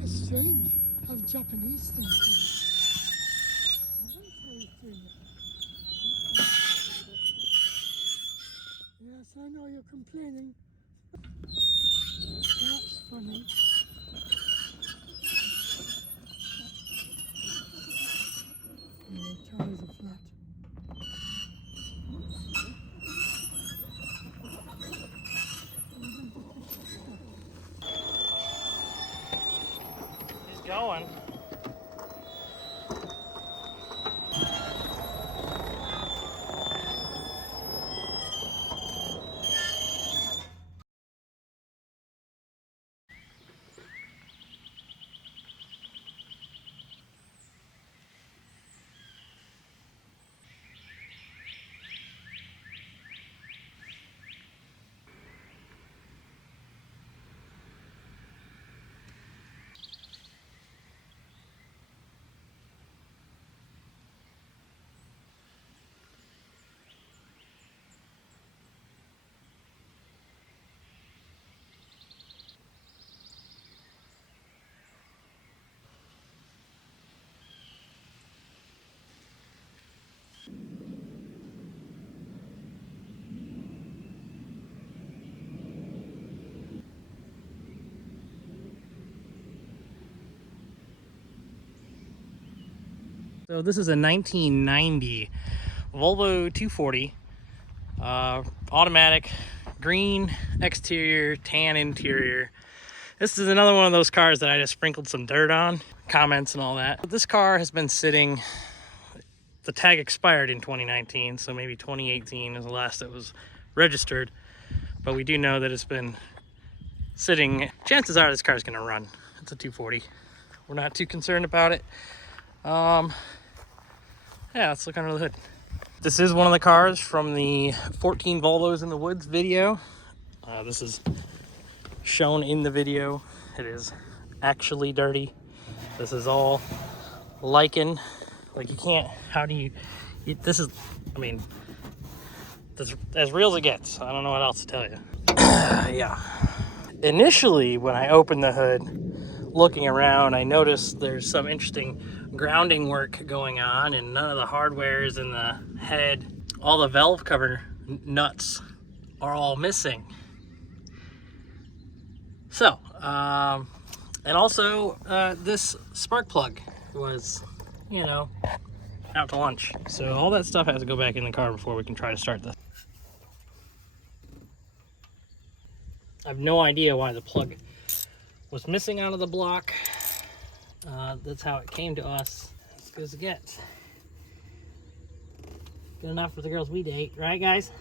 It's strange how the Japanese thing is. I don't know how it's doing it. Yes, I know you're complaining. That's funny. The tires are flat. He's going. So this is a 1990 Volvo 240, automatic, green exterior, tan interior. This is another one of those cars that I just sprinkled some dirt on, comments and all that. But this car has been sitting, the tag expired in 2019, so maybe 2018 is the last that was registered. But we do know that it's been sitting. Chances are this car is gonna run. It's a 240. We're not too concerned about it. Yeah, let's look under the hood. This is one of the cars from the 14 Volvos in the Woods video. This is shown in the video. It is actually dirty. This is all lichen. Like, you can't, how do you, this is, I mean, this is as real as it gets. I don't know what else to tell you. Yeah. Initially, when I opened the hood, looking around, I noticed there's some interesting grounding work going on, and none of the hardware is in the head. All the valve cover nuts are all missing. So, and also this spark plug was, you know, out to lunch. So all that stuff has to go back in the car before we can try to start this. I have no idea why the plug was missing out of the block. That's how it came to us. As good as it gets. Good enough for the girls we date, right guys?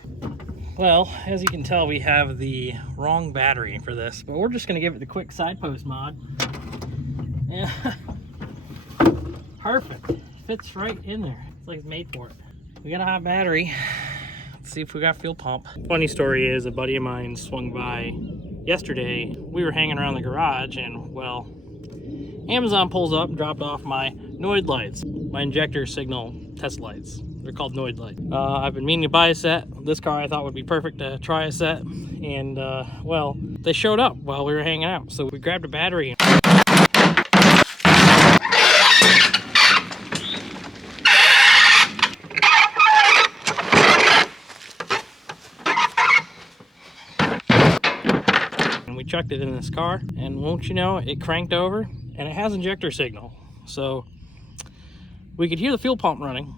Well, as you can tell, we have the wrong battery for this, but we're just gonna give it the quick side post mod. Yeah, perfect. Fits right in there. It's like it's made for it. We got a hot battery. Let's see if we got fuel pump. Funny story is, a buddy of mine swung by yesterday. We were hanging around the garage, and well, Amazon pulls up and dropped off my Noid lights, my injector signal test lights. They're called Noid lights. I've been meaning to buy a set. This car I thought would be perfect to try a set, and well, they showed up while we were hanging out. So we grabbed a battery. And we chucked it in this car, and won't you know, it cranked over. And it has injector signal, so we could hear the fuel pump running,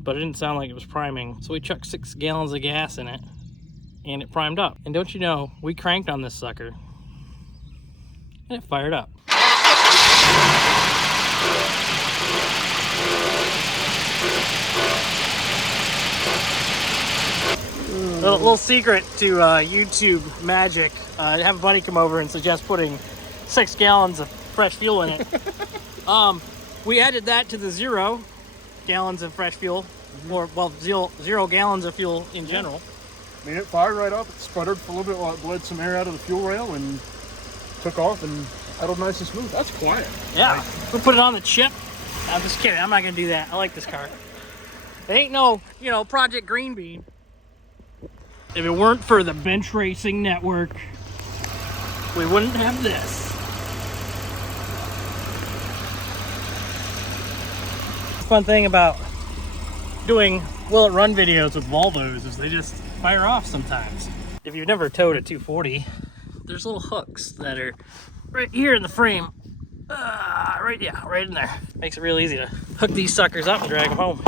but it didn't sound like it was priming. So we chucked 6 gallons of gas in it, and it primed up. And don't you know, we cranked on this sucker, and it fired up. Little secret to YouTube magic. Have a buddy come over and suggest putting 6 gallons of fresh fuel in it. We added that to the 0 gallons of fresh fuel, or well, 0 gallons of fuel in general. I mean, it fired right up. It sputtered for a little bit while it bled some air out of the fuel rail and took off and idled nice and smooth. That's quiet. Yeah, we'll put it on the chip. I'm just kidding. I'm not gonna do that. I like this car. It ain't no, you know, Project Green Bean. If it weren't for the bench racing network, we wouldn't have this. fun thing about doing will it run videos with Volvos is they just fire off sometimes. If you've never towed a 240, there's little hooks that are right here in the frame. Right in there. Makes it real easy to hook these suckers up and drag them home.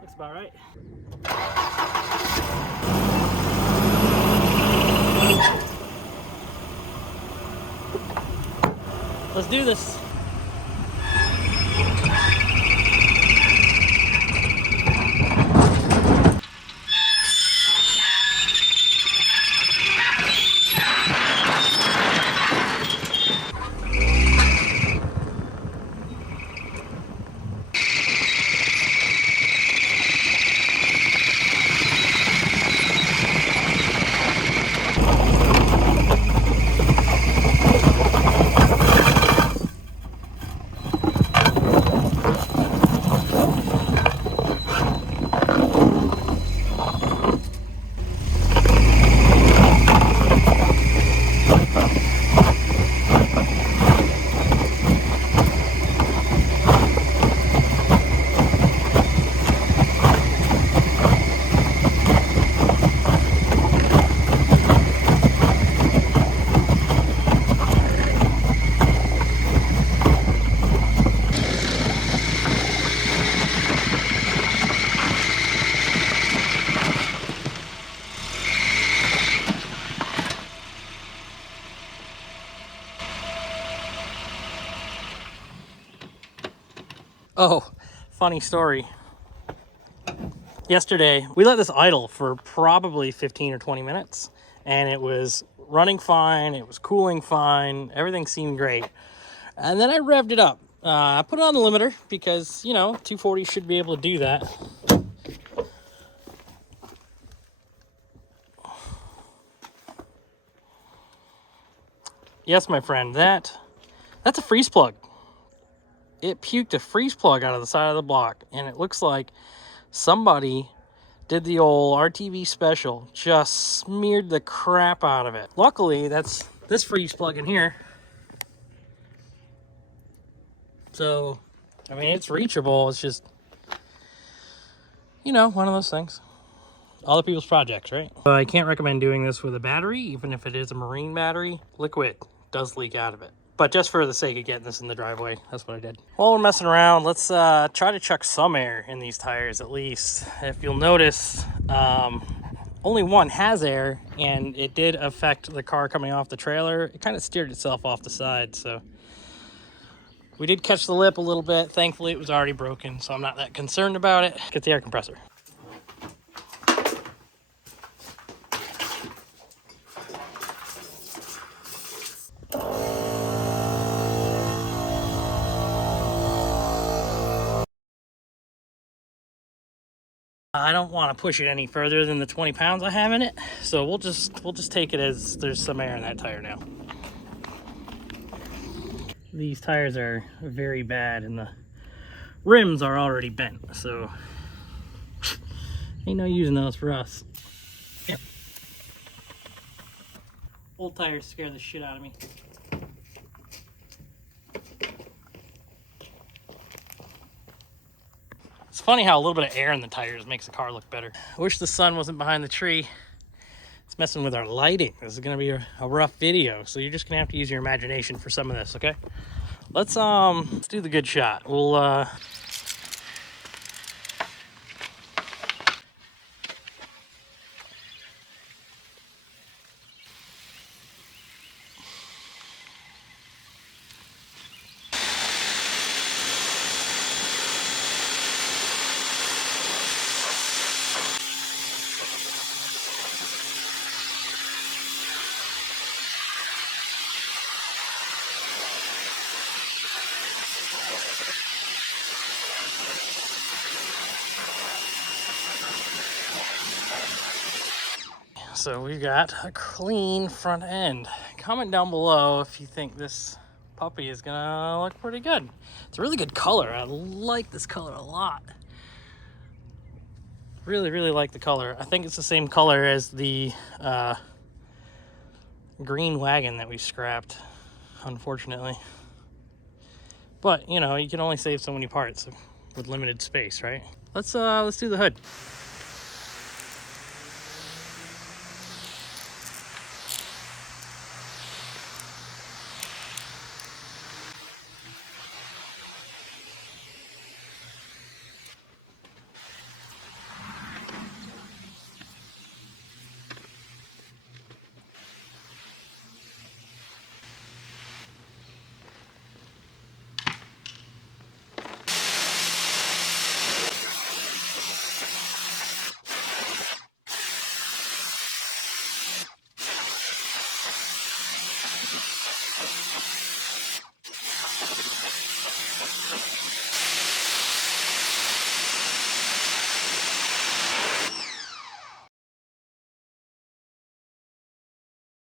Looks about right. Let's do this. Oh, funny story. Yesterday, we let this idle for probably 15 or 20 minutes, and it was running fine, it was cooling fine, everything seemed great. And then I revved it up. I put it on the limiter because, you know, 240 should be able to do that. Yes, my friend, that's a freeze plug. It puked a freeze plug out of the side of the block, and it looks like somebody did the old RTV special, just smeared the crap out of it. Luckily, that's this freeze plug in here. So, I mean, it's reachable. It's just, you know, one of those things. Other people's projects, right? I can't recommend doing this with a battery, even if it is a marine battery. Liquid does leak out of it. But just for the sake of getting this in the driveway, that's what I did. While we're messing around, let's try to chuck some air in these tires at least. If you'll notice, only one has air, and it did affect the car coming off the trailer. It kind of steered itself off the side, so we did catch the lip a little bit. Thankfully, it was already broken, so I'm not that concerned about it. Get the air compressor. I don't want to push it any further than the 20 pounds I have in it, so we'll just take it as there's some air in that tire now. These tires are very bad, and the rims are already bent, so ain't no using those for us. Yep. Old tires scare the shit out of me. It's funny how a little bit of air in the tires makes the car look better. I wish the sun wasn't behind the tree. It's messing with our lighting. This is gonna be a rough video, so you're just gonna have to use your imagination for some of this, okay? Let's do the good shot. We'll So we've got a clean front end. Comment down below if you think this puppy is gonna look pretty good. It's a really good color. I like this color a lot. Really, really like the color. I think it's the same color as the green wagon that we scrapped, unfortunately. But, you know, you can only save so many parts with limited space, right? Let's do the hood.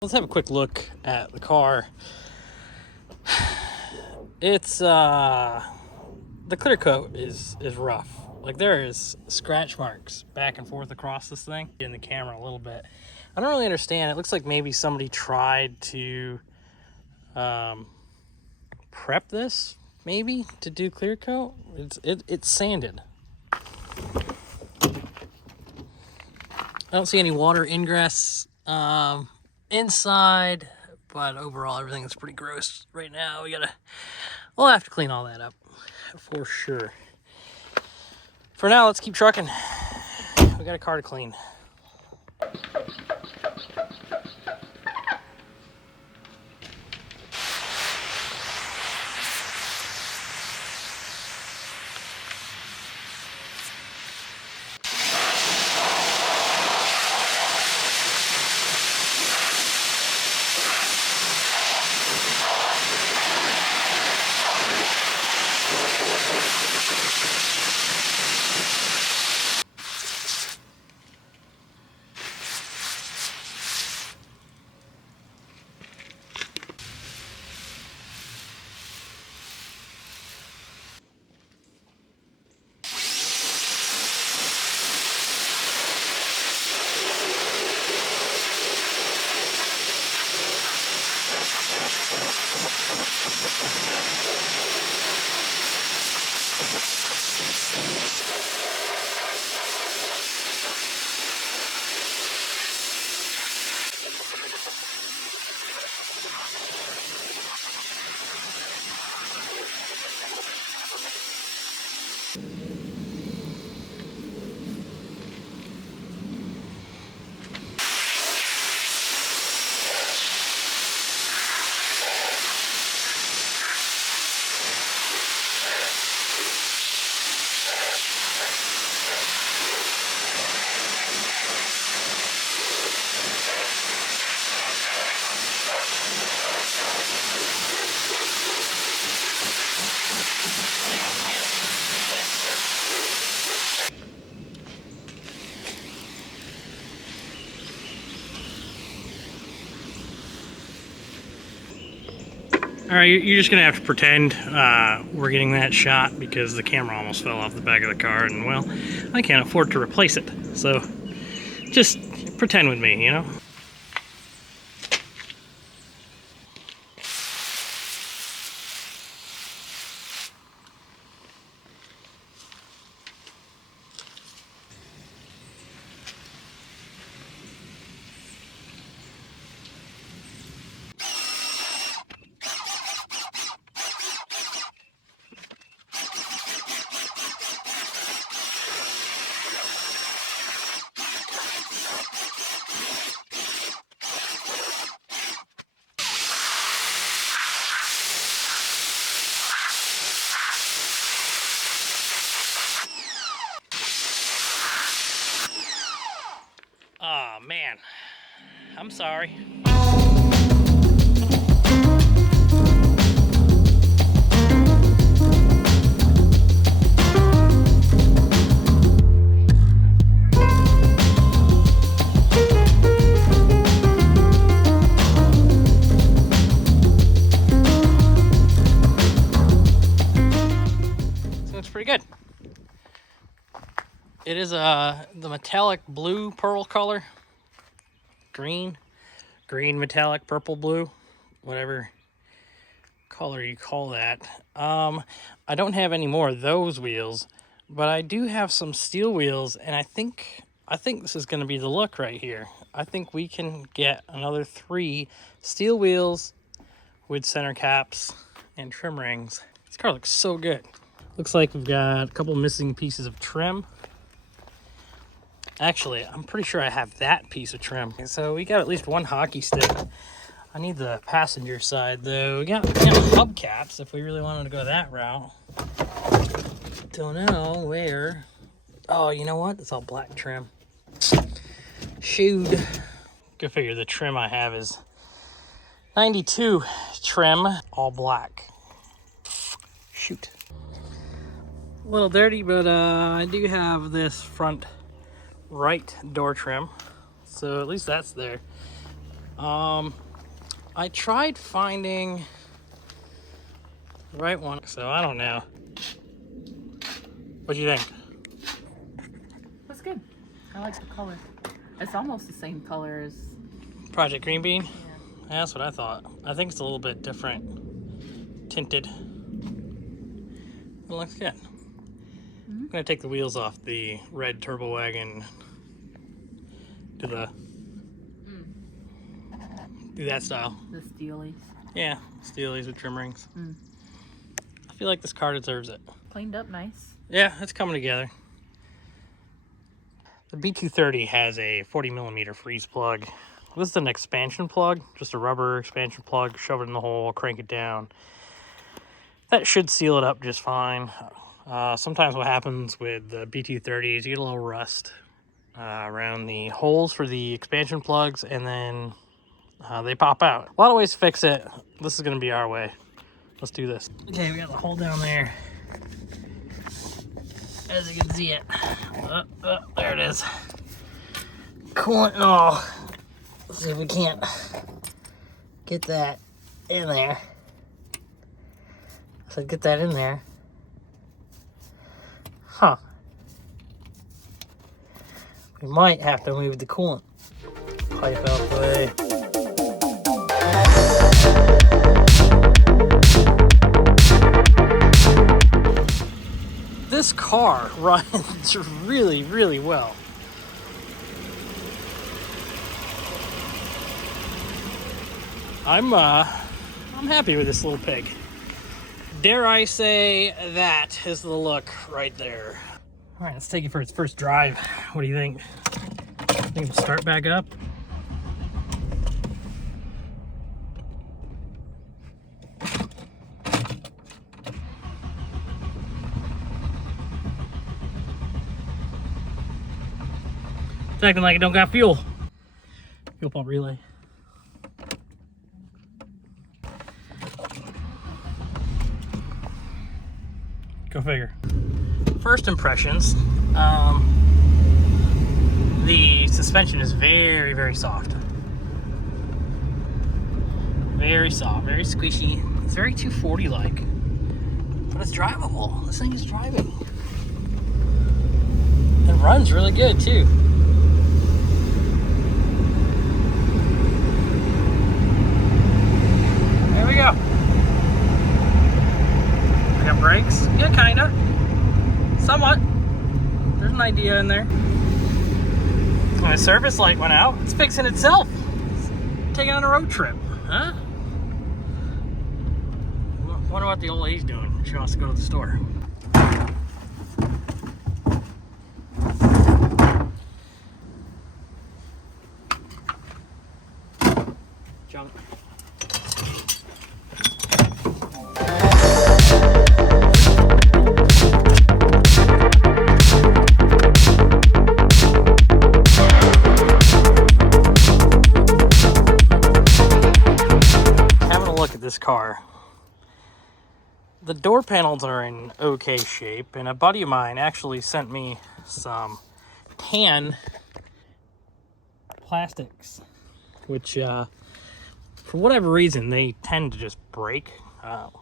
Let's have a quick look at the car. It's the clear coat is rough. Like, there is scratch marks back and forth across this thing in the camera a little bit. I don't really understand. It looks like maybe somebody tried to prep this, maybe, to do clear coat. It's sanded. I don't see any water ingress inside, but overall everything is pretty gross right now. We'll have to clean all that up for sure. For now, let's keep trucking. We got a car to clean. All right, you're just gonna have to pretend we're getting that shot because the camera almost fell off the back of the car, and well, I can't afford to replace it. So just pretend with me, you know? Oh man, I'm sorry. Looks pretty good. It is the metallic blue pearl color. Green metallic purple blue, whatever color you call that. I don't have any more of those wheels, but I do have some steel wheels, and I think this is going to be the look right here. I think we can get another 3 steel wheels with center caps and trim rings. This car looks so good. Looks like we've got a couple missing pieces of trim. Actually, I'm pretty sure I have that piece of trim. So we got at least one hockey stick. I need the passenger side though. We got hubcaps if we really wanted to go that route. Don't know where. Oh, you know what? It's all black trim. Shoot. Go figure the trim I have is 92 trim, all black. Shoot. A little dirty, but I do have this front right door trim, so at least that's there. I tried finding the right one, so I don't know. What do you think? That's good. I like the color. It's almost the same color as Project Green Bean? yeah. That's what I thought. I think it's a little bit different tinted. It looks good. I'm gonna take the wheels off the red turbo wagon to the do that style. The steelies. Yeah, steelies with trim rings. I feel like this car deserves it. Cleaned up nice. Yeah, it's coming together. The B230 has a 40mm freeze plug. This is an expansion plug, just a rubber expansion plug. Shove it in the hole, crank it down. That should seal it up just fine. Sometimes what happens with the B230 is you get a little rust around the holes for the expansion plugs, and then they pop out. A lot of ways to fix it. This is going to be our way. Let's do this. Okay, we got the hole down there. As you can see it. There it is. Coolant and all. Let's see if we can't get that in there. So get that in there. Huh. We might have to move the coolant pipe out the way. This car runs really, really well. I'm happy with this little pig. Dare I say that is the look right there. All right, let's take it for its first drive. What do you think? Think it'll start back up? It's acting like it don't got fuel. Fuel pump relay. Go figure. First impressions, the suspension is very, very soft. Very soft, very squishy. It's very 240-like, but it's drivable. This thing is driving. It runs really good too. There we go. I got brakes. Yeah, kinda. Somewhat. There's an idea in there. My service light went out. It's fixing itself. It's taking on a road trip. Huh? Wonder what the old lady's doing. She wants to go to the store. Junk. This car. The door panels are in okay shape, and a buddy of mine actually sent me some tan plastics, which for whatever reason they tend to just break.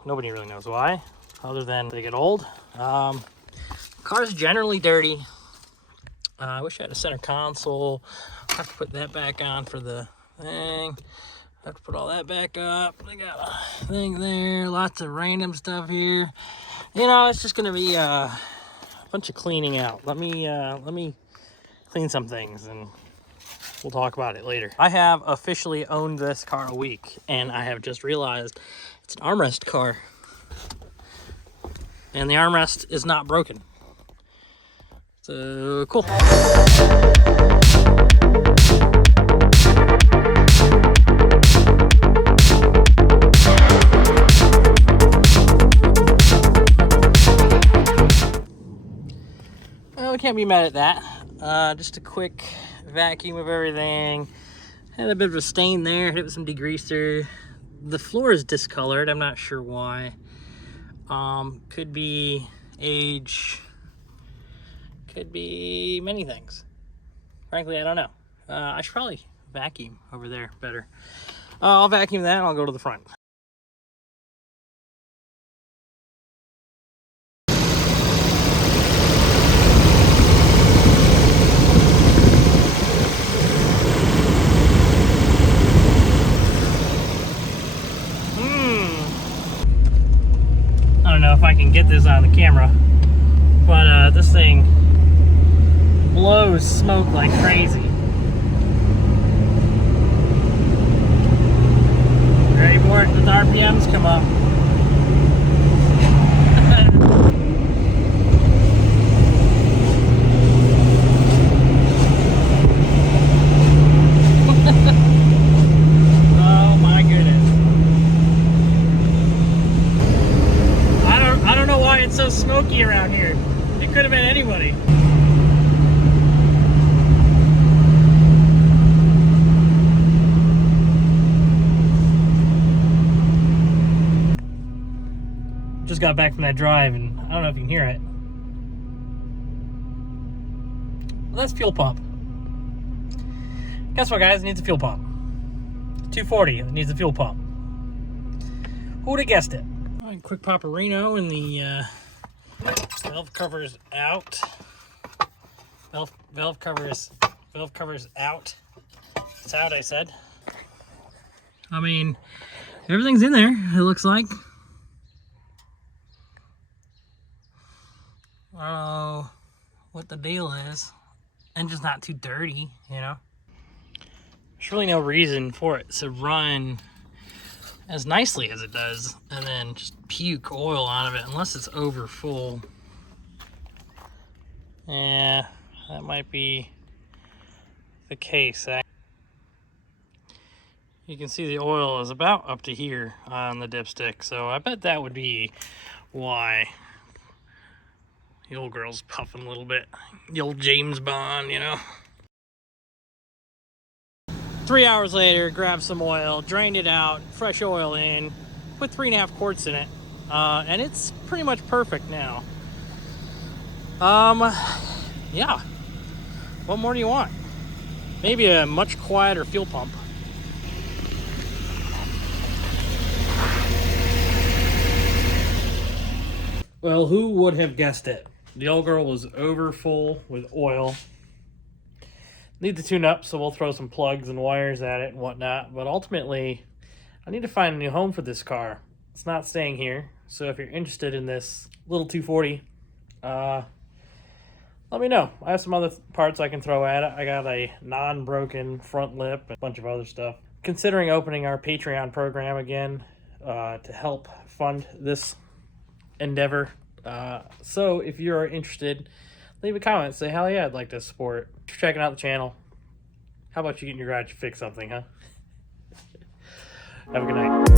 Nobody really knows why, other than they get old. Car's generally dirty. I wish I had a center console. I have to put that back on for the thing. Have to put all that back up. I got a thing there, lots of random stuff here. You know, it's just gonna be a bunch of cleaning out. Let me clean some things and we'll talk about it later. I have officially owned this car a week, and I have just realized it's an armrest car. And the armrest is not broken. So, cool. Well, we can't be mad at that. Just a quick vacuum of everything. Had a bit of a stain there, hit it with some degreaser. The floor is discolored, I'm not sure why. Could be age, could be many things. Frankly, I don't know. I should probably vacuum over there better. I'll vacuum that and I'll go to the front. I don't know if I can get this on the camera, but this thing blows smoke like crazy. Ready for it? The RPMs come up. Oh my goodness. I don't know why it's so smoky around here. It could have been anybody. Just got back from that drive and I don't know if you can hear it. Well, that's fuel pump. Guess what, guys? It needs a fuel pump. 240, it needs a fuel pump. Who would have guessed it? All right, quick Paparino, and the valve cover's out. Valve cover's out. It's out, I said. I mean, everything's in there, it looks like. I don't know what the deal is. Engine's not too dirty, you know. There's really no reason for it to run as nicely as it does and then just puke oil out of it unless it's over full. Yeah, that might be the case. You can see the oil is about up to here on the dipstick, so I bet that would be why. The old girl's puffing a little bit. The old James Bond, you know. 3 hours later, grabbed some oil, drained it out, fresh oil in, put 3.5 quarts in it, and it's pretty much perfect now. Yeah. What more do you want? Maybe a much quieter fuel pump. Well, who would have guessed it? The old girl was over full with oil. Need to tune up, so we'll throw some plugs and wires at it and whatnot. But ultimately, I need to find a new home for this car. It's not staying here. So if you're interested in this little 240, let me know. I have some other parts I can throw at it. I got a non-broken front lip and a bunch of other stuff. Considering opening our Patreon program again to help fund this endeavor. So if you're interested, leave a comment. Say, hell yeah, I'd like to support. If you're checking out the channel, how about you get in your garage to fix something, huh? Have a good night.